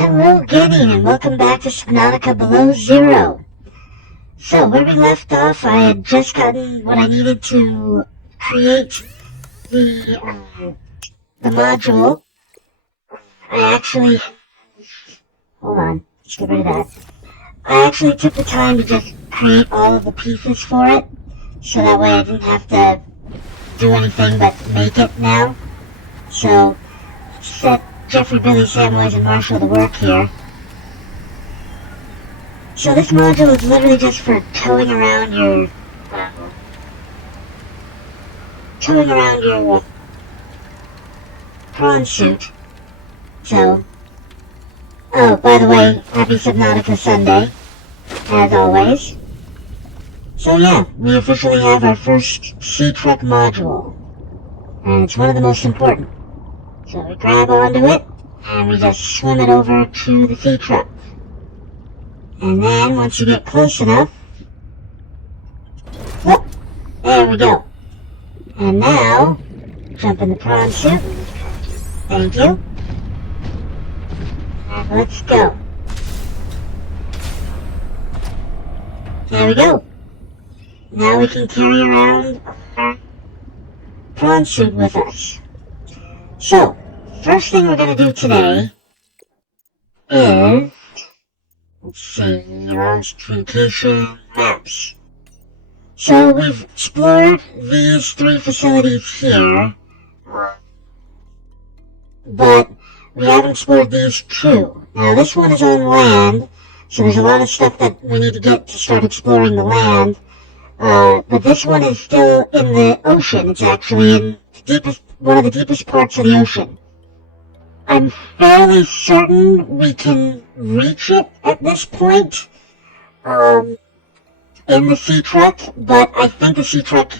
Hello again, and welcome back to Subnautica Below Zero. So, where we left off, I had just gotten what I needed to create the module. I actually... Hold on, let's get rid of that. I actually took the time to just create all of the pieces for it, so that way I didn't have to do anything but make it now. So, set Jeffrey, Billy, Samwise, and Marshall to work here. So this module is literally just for towing around your prawn suit. So, oh, by the way, happy Subnautica Sunday, as always. So yeah, we officially have our first sea truck module, and it's one of the most important. So we grab onto it, and we just swim it over to the sea truck. And then, once you get close enough, whoop, there we go. And now, jump in the prawn suit. Thank you. And let's go. There we go. Now we can carry around our prawn suit with us. So, first thing we're going to do today is, let's see, lost location maps. So we've explored these three facilities here, but we haven't explored these two. Now this one is on land, so there's a lot of stuff that we need to get to start exploring the land. But this one is still in the ocean. It's actually in the deepest, one of the deepest parts of the ocean. I'm fairly certain we can reach it at this point, in the sea truck, but I think the sea truck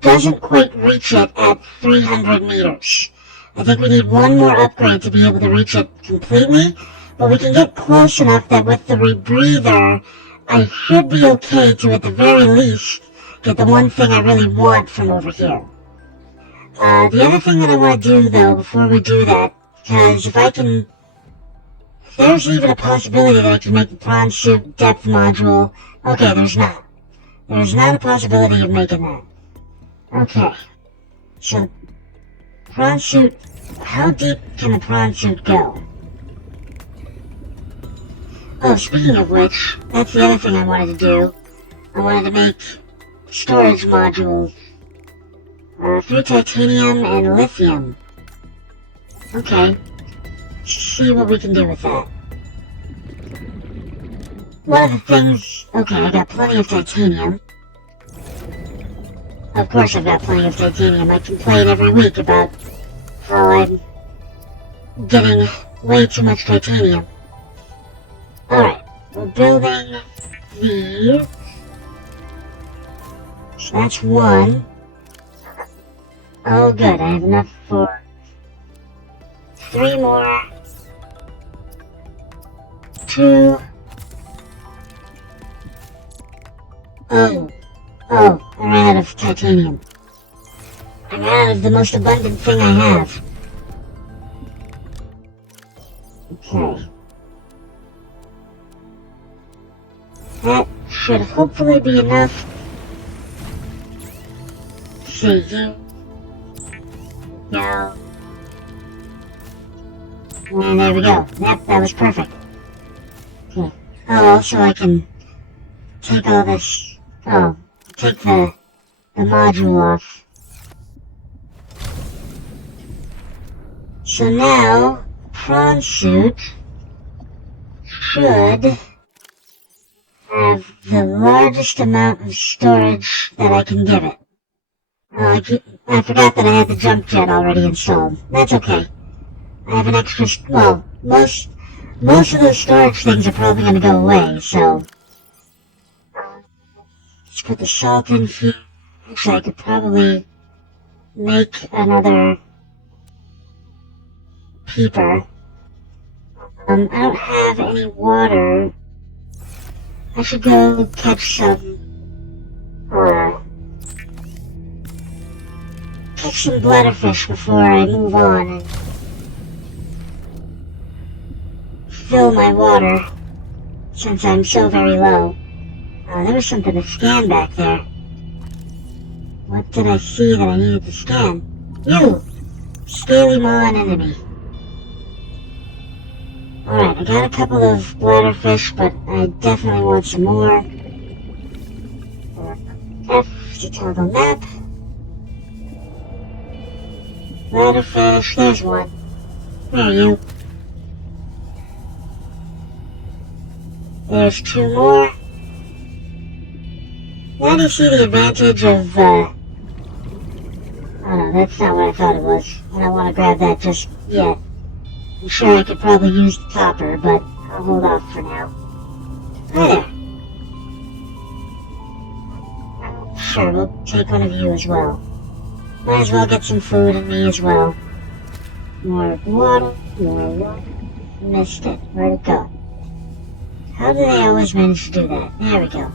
doesn't quite reach it at 300 meters. I think we need one more upgrade to be able to reach it completely, but we can get close enough that with the rebreather, I should be okay to, at the very least, get the one thing I really want from over here. The other thing that I want to do, though, before we do that, because if there's even a possibility that I can make the prawn suit depth module. Okay, there's not. There's not a possibility of making that. Okay. So, prawn suit, how deep can the prawn suit go? Oh, speaking of which, that's the other thing I wanted to do. I wanted to make storage modules through titanium and lithium. Okay. Let's see what we can do with that. One of the things... Okay, I got plenty of titanium. Of course I've got plenty of titanium. I complain every week about how I'm getting way too much titanium. Alright, we're building these. So that's one. Oh good, I have enough for 3 more. 2. Oh, I ran out of titanium. I ran out of the most abundant thing I have. Okay. That should hopefully be enough. See you. No. And there we go. Yep, that was perfect. Okay. Oh, also I can take all this... Oh, take the module off. So now, prawn suit should have the largest amount of storage that I can give it. I forgot that I had the jump jet already installed. That's okay. I have an extra, well, most of those storage things are probably going to go away, so... Let's put the salt in here. Actually, I could probably make another peeper. I don't have any water. I should go catch some bladderfish before I move on and refill my water since I'm so very low. There was something to scan back there. What did I see that I needed to scan? You! Scaly maw enemy. Alright, I got a couple of bladderfish, but I definitely want some more. F to toggle map. Bladderfish, there's one. Where are you? There's two more. Now do you see the advantage of, oh no, that's not what I thought it was. I don't want to grab that just yet. I'm sure I could probably use the copper, but I'll hold off for now. Hi there. Sure, we'll take one of you as well. Might as well get some food and me as well. More water, more water. Missed it. Where'd it go? How do they always manage to do that? There we go.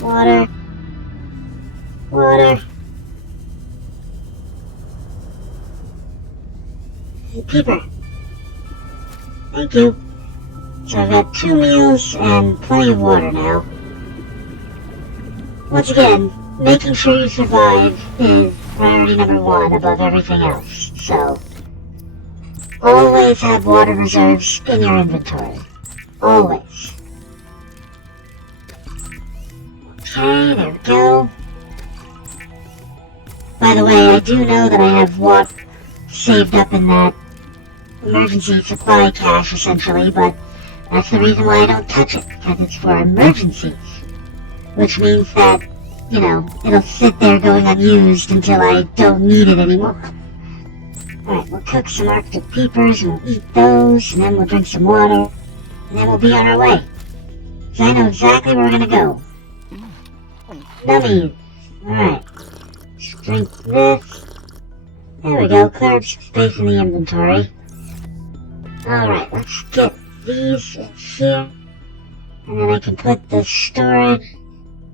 Water. Water. Hey, Peeper. Thank you. So I've got 2 meals and plenty of water now. Once again, making sure you survive is priority number 1 above everything else. So, always have water reserves in your inventory. Always. Okay, there we go. By the way, I do know that I have water saved up in that emergency supply cache, essentially, but that's the reason why I don't touch it, because it's for emergencies. Which means that, you know, it'll sit there going unused until I don't need it anymore. Alright, we'll cook some Arctic peepers, and we'll eat those, and then we'll drink some water, and then we'll be on our way. So I know exactly where we're gonna go. Nummies. Alright. Let's drink this. There we go, clear up some space in the inventory. Alright, let's get these in here. And then I can put the storage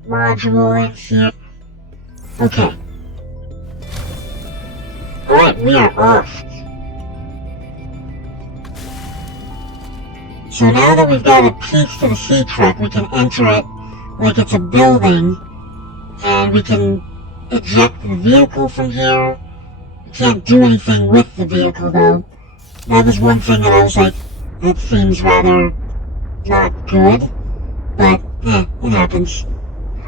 module in here. Okay. Alright, we are off. So now that we've got a piece to the sea truck, we can enter it like it's a building, and we can eject the vehicle from here. We can't do anything with the vehicle though. That was one thing that I was like, that seems rather not good, but it happens.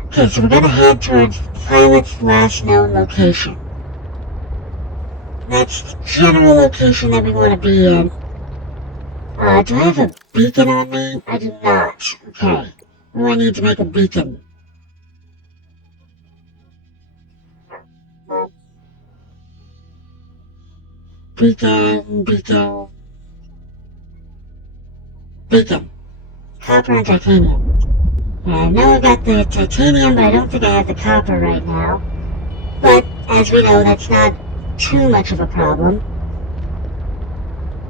Okay, so we're gonna head towards the pilot's last known location. That's the general location that we want to be in. Do I have a beacon on me? I do not. Okay. What do I need to make a beacon? Beacon. Copper and titanium. Yeah, I know I got the titanium, but I don't think I have the copper right now. But, as we know, that's not too much of a problem.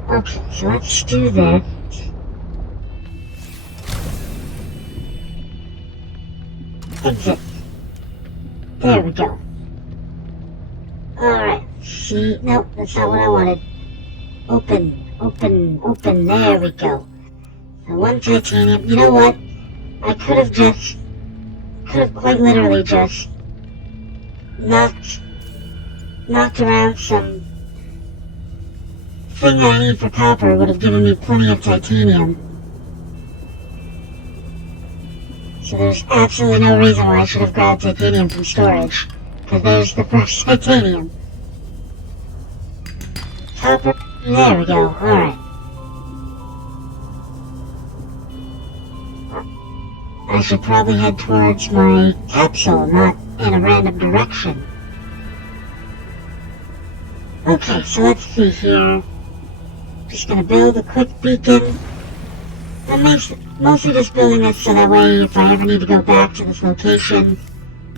Okay, so let's do this. Exit. There we go. Alright, see, nope, that's not what I wanted. Open. There we go. So 1 titanium. You know what? I could have quite literally just knocked around some thing that I need for copper. Would have given me plenty of titanium. So there's absolutely no reason why I should have grabbed titanium from storage. Because there's the first titanium. Copper. There we go. Alright. I should probably head towards my capsule, not in a random direction. Okay, so let's see here. Just gonna build a quick beacon. I'm mostly just building this so that way if I ever need to go back to this location,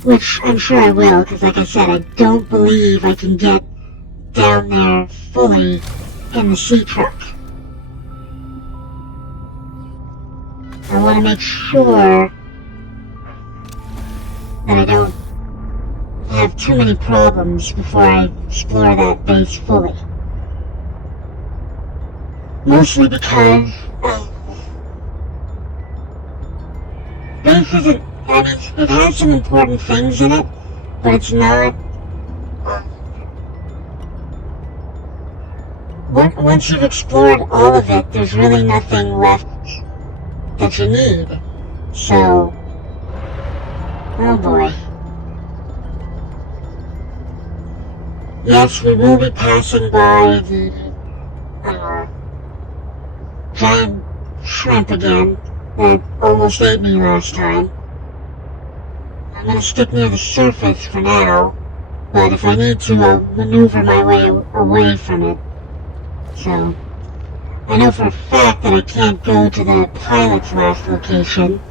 which I'm sure I will, because like I said, I don't believe I can get down there fully in the sea truck. I want to make sure that I don't have too many problems before I explore that base fully. Mostly because base isn't, I mean, it has some important things in it, but it's not, once you've explored all of it, there's really nothing left that you need. So, oh boy. Yes, we will be passing by the giant shrimp again that almost ate me last time. I'm going to stick near the surface for now, but if I need to, I'll maneuver my way away from it. So, I know for a fact that I can't go to the pilot's last location,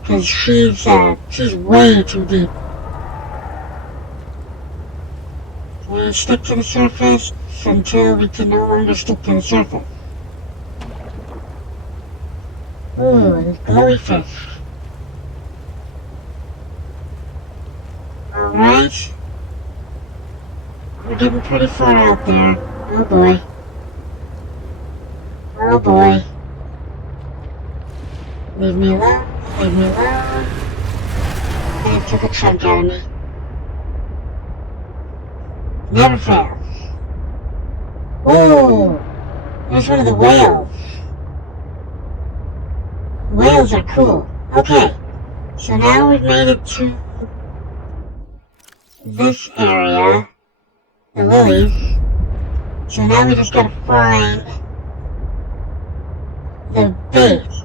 because she's way too deep. We stick to the surface until we can no longer stick to the surface. Ooh, there's glowy fish. Alright. We're getting pretty far out there. Oh boy. Oh boy. Leave me alone. Leave me alone. And it took a chunk out of me. Never fails. Oh! There's one of the whales. Whales are cool. Okay. So now we've made it to this area. The lilies. So now we just gotta find the base.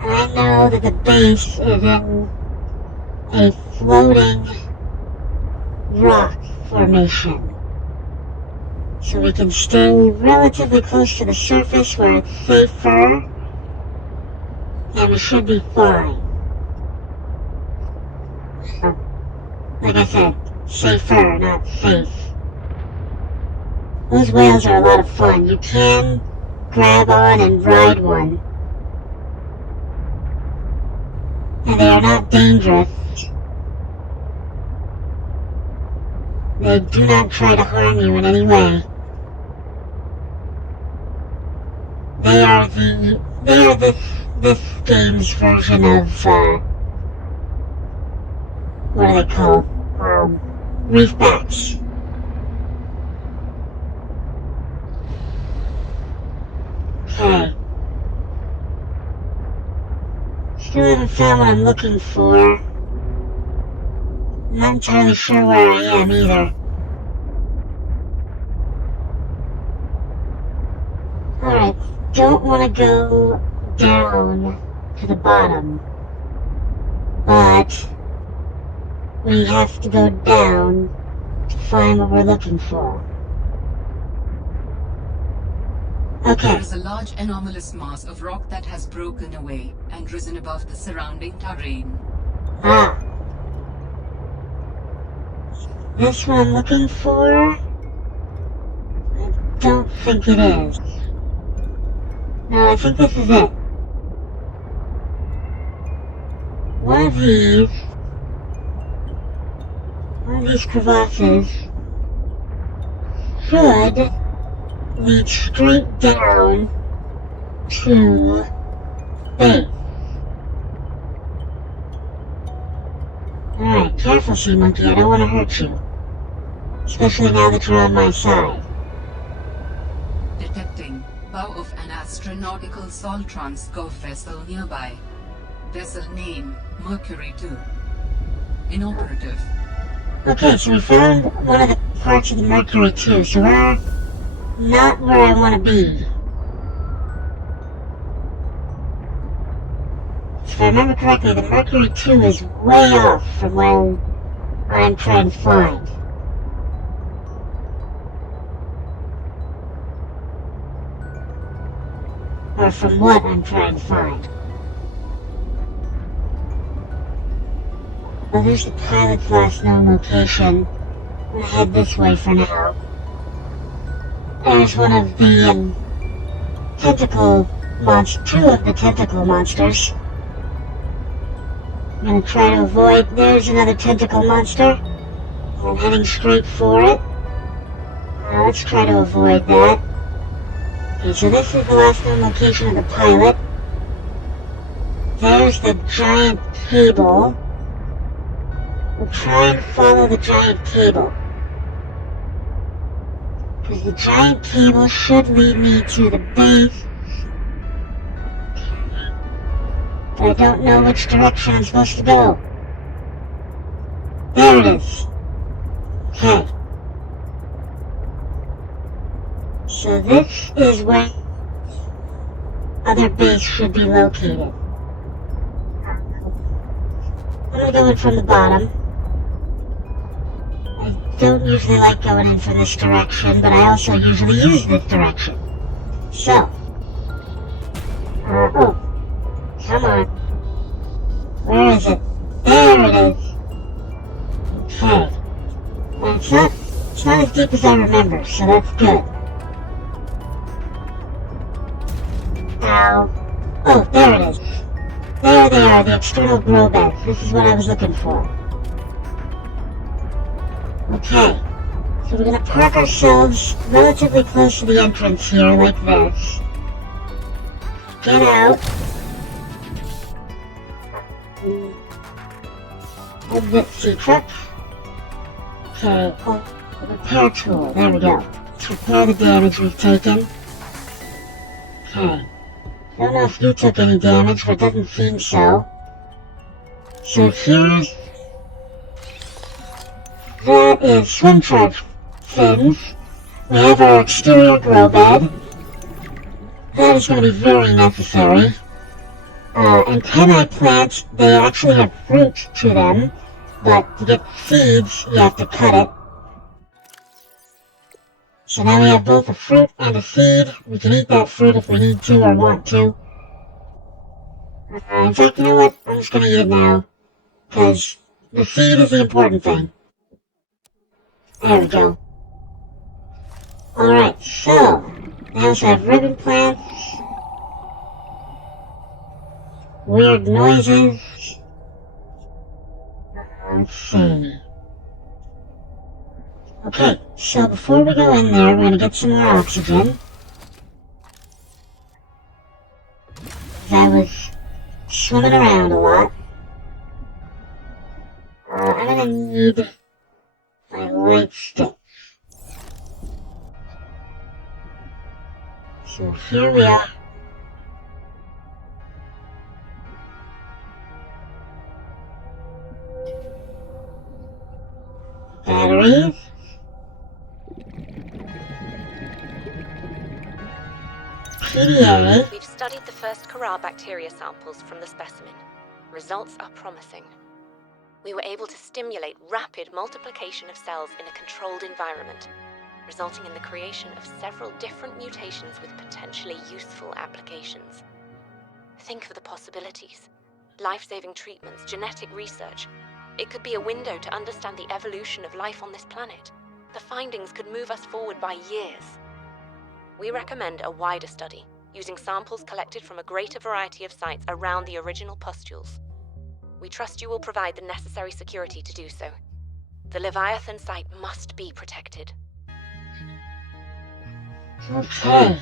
And I know that the base is in a floating rock formation. So we can stay relatively close to the surface where it's safer, and we should be fine. Like I said, safer, not safe. Those whales are a lot of fun. You can grab on and ride one. And they are not dangerous. They do not try to harm you in any way. They are this game's version of, what are they called? Reef bats. Okay. Still haven't found what I'm looking for. I'm not entirely sure where I am either. Alright, don't want to go down to the bottom, but we have to go down to find what we're looking for. Okay. There is a large anomalous mass of rock that has broken away and risen above the surrounding terrain. Ah. This one I'm looking for? I don't think it is. No, I think this is it. One of these crevasses should lead straight down to base. Alright, careful, sea monkey, I don't want to hurt you. Especially now that you're on my side. Detecting bow of an astronautical salt transport vessel nearby. Vessel name Mercury 2. Inoperative. Okay, so we found one of the parts of the Mercury 2, so we're not where I want to be. If I remember correctly, the Mercury 2 is way off from where I'm trying to find. Or from what I'm trying to find. Well, there's the pilot's last known location. I'm gonna head this way for now. There's one of the two of the tentacle monsters. I'm gonna try to avoid. There's another tentacle monster. I'm heading straight for it. Let's try to avoid that. Okay, so this is the last known location of the pilot. There's the giant cable. We'll try and follow the giant cable. Because the giant cable should lead me to the base. But I don't know which direction I'm supposed to go. There it is. Okay. So this is where other base should be located. I'm gonna go in from the bottom. I don't usually like going in from this direction, but I also usually use this direction. So. Oh. Come on. Where is it? There it is. Okay. Well, it's not as deep as I remember, so that's good. Ow. Oh, there it is. There they are, the external grow beds. This is what I was looking for. Okay. So we're going to park ourselves relatively close to the entrance here, like this. Get out. Exit sea truck. Okay, oh, the repair tool. There we go. Let's repair the damage we've taken. Okay. Don't know if you took any damage, but it doesn't seem so. So here's... That is swim charge fins. We have our exterior grow bed. That is going to be very necessary. Antennae plants, they actually have fruit to them, but to get seeds, you have to cut it. So now we have both a fruit and a seed. We can eat that fruit if we need to or want to. In fact, you know what? I'm just going to eat it now, because the seed is the important thing. There we go. Alright, so, they also have ribbon plants. Weird noises. Let's see. Okay, so before we go in there, we're going to get some more oxygen. I was swimming around a lot. I'm going to need my light stick. So here we are. Batteries. PDA. We've studied the first Corral bacteria samples from the specimen. Results are promising. We were able to stimulate rapid multiplication of cells in a controlled environment, resulting in the creation of several different mutations with potentially useful applications. Think of the possibilities. Life-saving treatments, genetic research. It could be a window to understand the evolution of life on this planet. The findings could move us forward by years. We recommend a wider study, using samples collected from a greater variety of sites around the original pustules. We trust you will provide the necessary security to do so. The Leviathan site must be protected. Okay.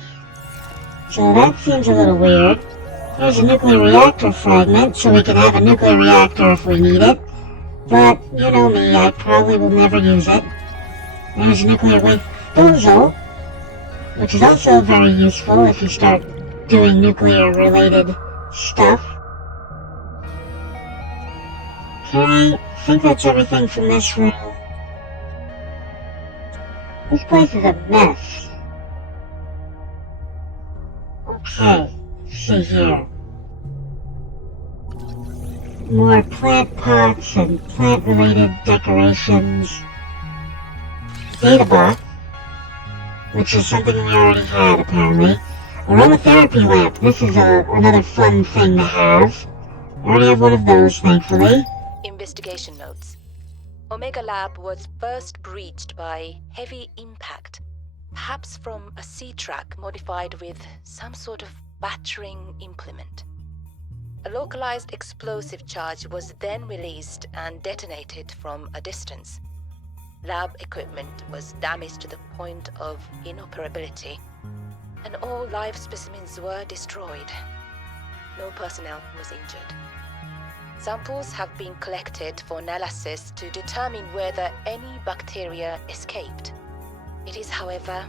So that seems a little weird. Here's a nuclear reactor fragment, so we can have a nuclear reactor if we need it. But, you know me, I probably will never use it. There's nuclear waste disposal, which is also very useful if you start doing nuclear-related stuff. Okay, I think that's everything from this room. This place is a mess. Okay, let's see here. More plant pots and plant-related decorations. Data box, which is something we already had, apparently. Aromatherapy lamp. This is another fun thing to have. I already have one of those, thankfully. Investigation notes. Omega Lab was first breached by heavy impact, perhaps from a sea track modified with some sort of battering implement. A localized explosive charge was then released and detonated from a distance. Lab equipment was damaged to the point of inoperability. and all live specimens were destroyed. No personnel was injured. Samples have been collected for analysis to determine whether any bacteria escaped. It is, however,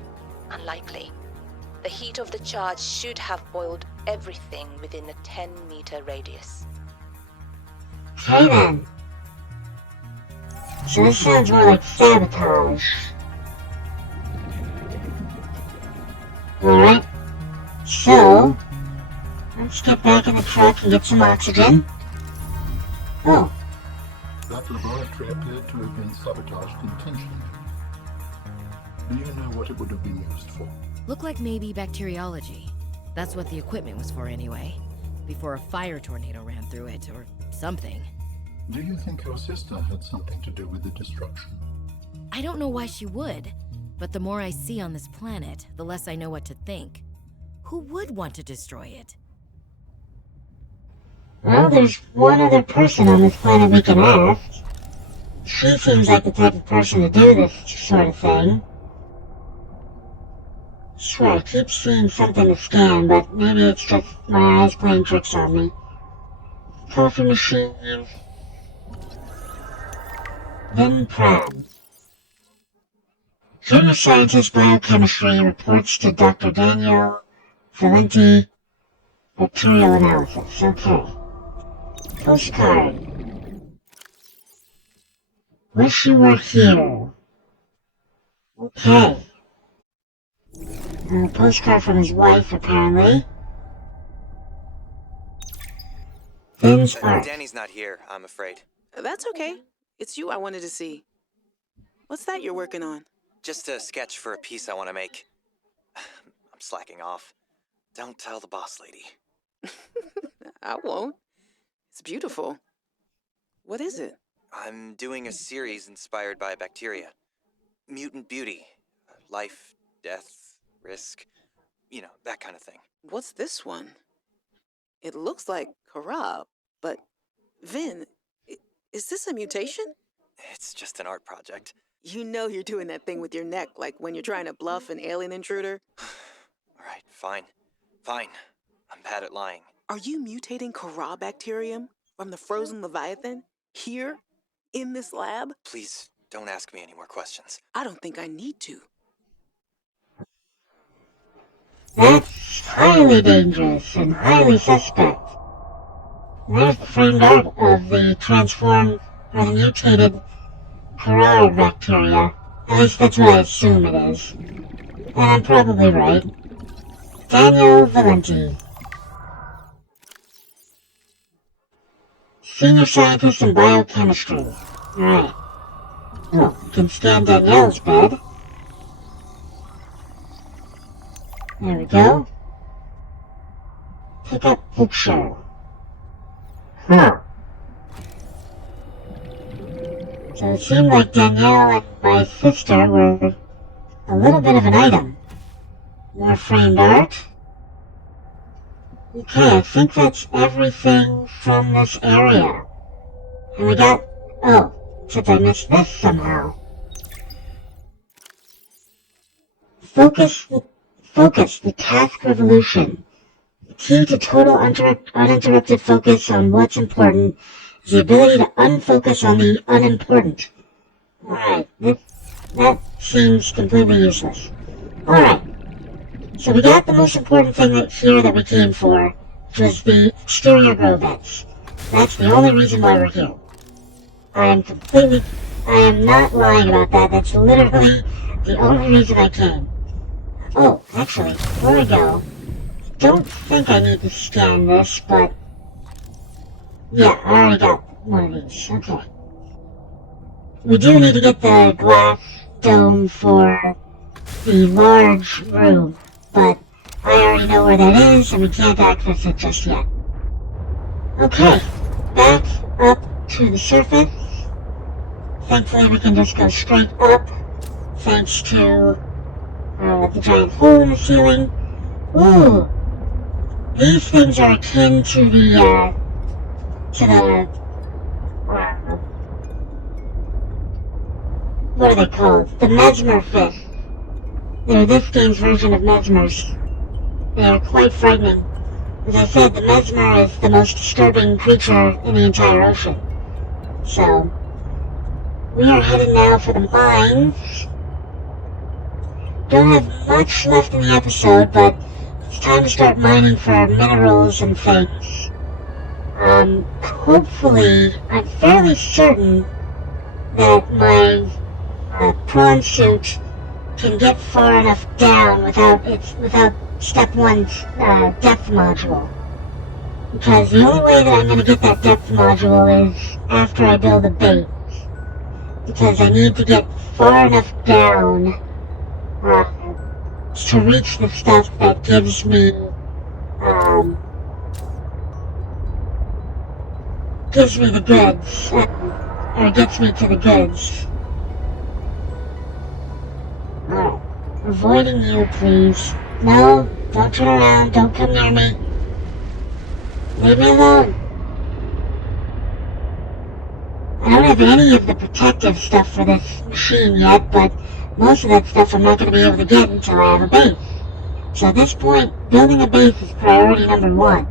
unlikely. The heat of the charge should have boiled everything within a 10-meter radius. Okay then. So this sounds more like sabotage. Alright. So, let's get back in the truck and get some oxygen. Oh. That laboratory appeared to have been sabotaged intentionally. Do you know what it would have been used for? Looked like maybe bacteriology. That's what the equipment was for anyway. Before a fire tornado ran through it, or something. Do you think your sister had something to do with the destruction? I don't know why she would, but the more I see on this planet, the less I know what to think. Who would want to destroy it? Well, there's one other person on this planet we can ask. She seems like the type of person to do this sort of thing. Swear, I keep seeing something to scan, but maybe it's just my eyes playing tricks on me. Coffee machine. Then Prab. Junior Scientist Biochemistry reports to Dr. Daniel Valenti. Bacterial analysis. Okay. Postcard. Wish you were here. Okay. A postcard from his wife, apparently. Finn's art. Danny's not here, I'm afraid. That's okay. It's you I wanted to see. What's that you're working on? Just a sketch for a piece I want to make. I'm slacking off. Don't tell the boss lady. I won't. It's beautiful. What is it? I'm doing a series inspired by bacteria. Mutant beauty. Life, death, risk. You know, that kind of thing. What's this one? It looks like Karab, but Vin, is this a mutation? It's just an art project. You know you're doing that thing with your neck, like when you're trying to bluff an alien intruder. Alright, fine. Fine. I'm bad at lying. Are you mutating Karab bacterium from the frozen Leviathan here in this lab? Please don't ask me any more questions. I don't think I need to. That's highly dangerous and highly suspect. There's the framed art of the transformed or the mutated Carrara bacteria. At least that's what I assume it is. And I'm probably right. Daniel Valenti. Senior Scientist in Biochemistry. Alright. Oh, you can scan Danielle's bed. There we go. Pick up bookshelf. Huh. So it seemed like Danielle and my sister were a little bit of an item. More framed art. Okay, I think that's everything from this area. And we got... oh, except I missed this somehow. Focus the task revolution. The key to total uninterrupted focus on what's important is the ability to unfocus on the unimportant. Alright, that seems completely useless. Alright, so we got the most important thing that we came for, which was the exterior grow beds. That's the only reason why we're here. I am not lying about that. That's literally the only reason I came. Oh, actually, before I go, I don't think I need to scan this, but... yeah, I already got one of these. Okay. We do need to get the glass dome for the large room, but I already know where that is, and we can't access it just yet. Okay, back up to the surface. Thankfully, we can just go straight up, thanks to the giant hole in the ceiling. Ooh! These things are akin to the, what are they called? The Mesmer Fist. They're this game's version of Mesmers. They are quite frightening. As I said, the mesmer is the most disturbing creature in the entire ocean. So, we are headed now for the mines. Don't have much left in the episode, but it's time to start mining for minerals and things. Hopefully, I'm fairly certain that my prawn suit can get far enough down without step 1's depth module. Because the only way that I'm going to get that depth module is after I build a base. Because I need to get far enough down to reach the stuff that gives me the goods, or gets me to the goods. Alright, avoiding you, please. No, don't turn around, don't come near me. Leave me alone. I don't have any of the protective stuff for this machine yet, but most of that stuff I'm not going to be able to get until I have a base. So at this point, building a base is priority number 1.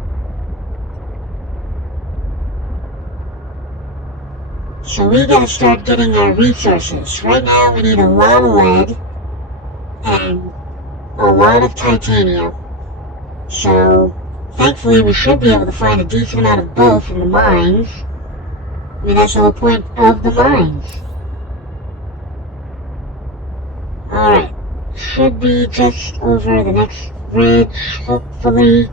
So we gotta start getting our resources. Right now we need a lot of lead and a lot of titanium. So thankfully we should be able to find a decent amount of both in the mines. I mean, that's the whole point of the mines. Alright, should be just over the next bridge, hopefully.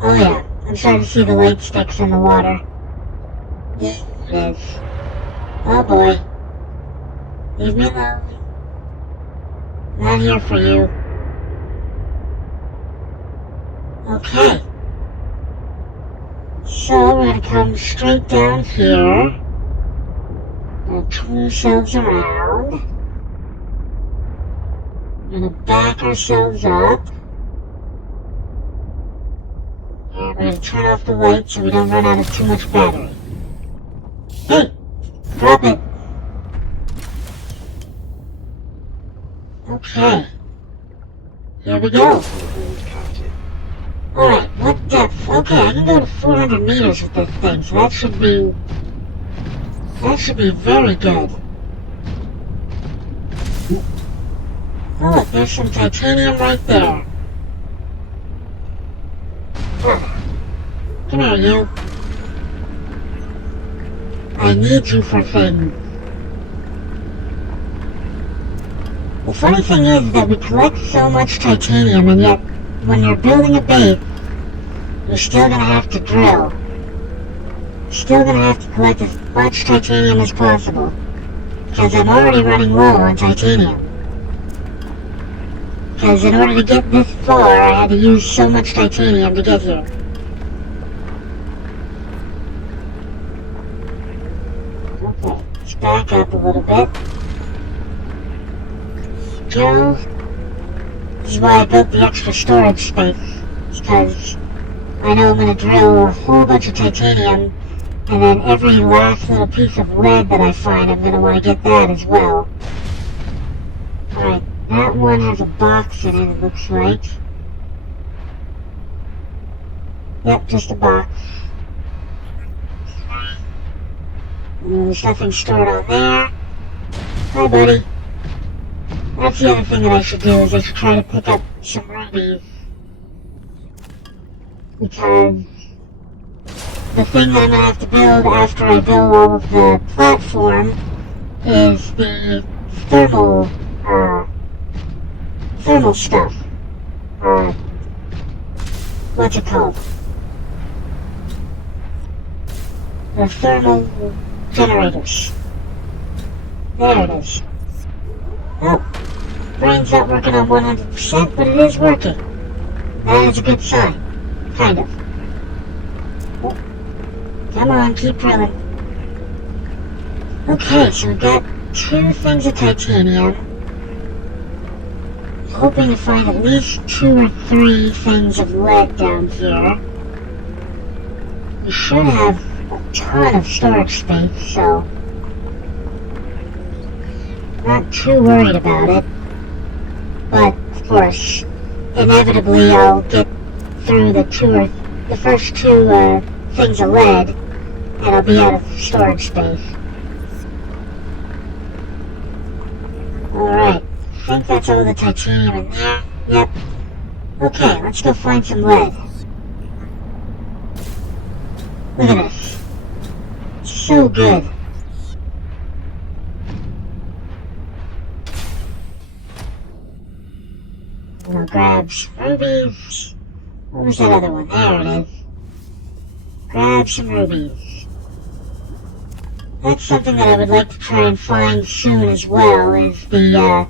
Oh yeah, I'm starting to see the light sticks in the water. Yeah, it is. Oh boy. Leave me alone. Not here for you. Okay. So we're gonna come straight down here. Gonna turn ourselves around. We're gonna back ourselves up. And we're gonna turn off the light so we don't run out of too much battery. Hey! Drop it! Okay. Here we go. Alright, what depth? Okay, I can go to 400 meters with this thing, so that should be very good. Oh look, there's some titanium right there. Huh. Come here, you. I need you for things. The funny thing is that we collect so much titanium, and yet when you're building a base, you're still gonna have to drill. You're still gonna have to collect as much titanium as possible, because I'm already running low on titanium. Because in order to get this far, I had to use so much titanium to get here. Okay, let's back up a little bit. Go. This is why I built the extra storage space, because I know I'm going to drill a whole bunch of titanium, and then every last little piece of lead that I find, I'm going to want to get that as well. Alright, that one has a box in it looks like. Yep, just a box. And there's nothing stored on there. Hi, buddy. That's the other thing that I should do, is I should try to pick up some rubies. Because the thing that I'm going to have to build after I build all of the platform is the thermal stuff. What's it called? The thermal generators. There it is. Oh, brain's not working on 100%, but it is working. That is a good sign. Kind of. Oh, come on, keep drilling. Okay, so we've got 2 things of titanium. Hoping to find at least 2 or 3 things of lead down here. We should have a ton of storage space, so not too worried about it. of course, inevitably I'll get through the first two things of lead, and I'll be out of storage space. Alright, I think that's all the titanium in there. Yep. Okay, let's go find some lead. Look at this. It's so good. I'll grab some rubies. What was that other one? There it is. Grab some rubies. That's something that I would like to try and find soon as well, is the,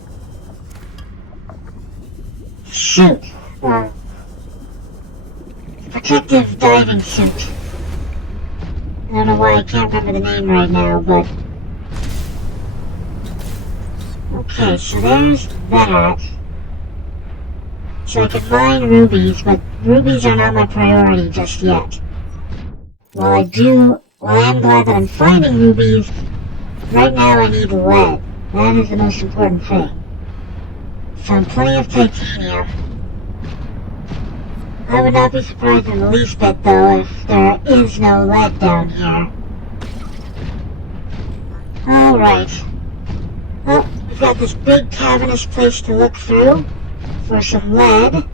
suit. Protective diving suit. I don't know why I can't remember the name right now, but... Okay, so there's that. So I can mine rubies, but rubies are not my priority just yet. While I am glad that I'm finding rubies, right now I need lead. That is the most important thing. Found plenty of titanium. I would not be surprised in the least bit, though, if there is no lead down here. Alright. Well, we've got this big cavernous place to look through for some lead,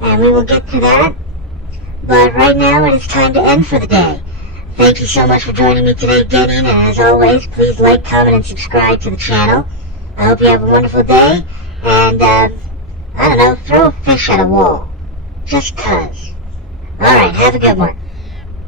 and we will get to that. But right now it is time to end for the day. Thank you so much for joining me today, Denny, and as always, please like, comment, and subscribe to the channel. I hope you have a wonderful day, and, I don't know, throw a fish at a wall. Just 'cause. Alright, have a good one.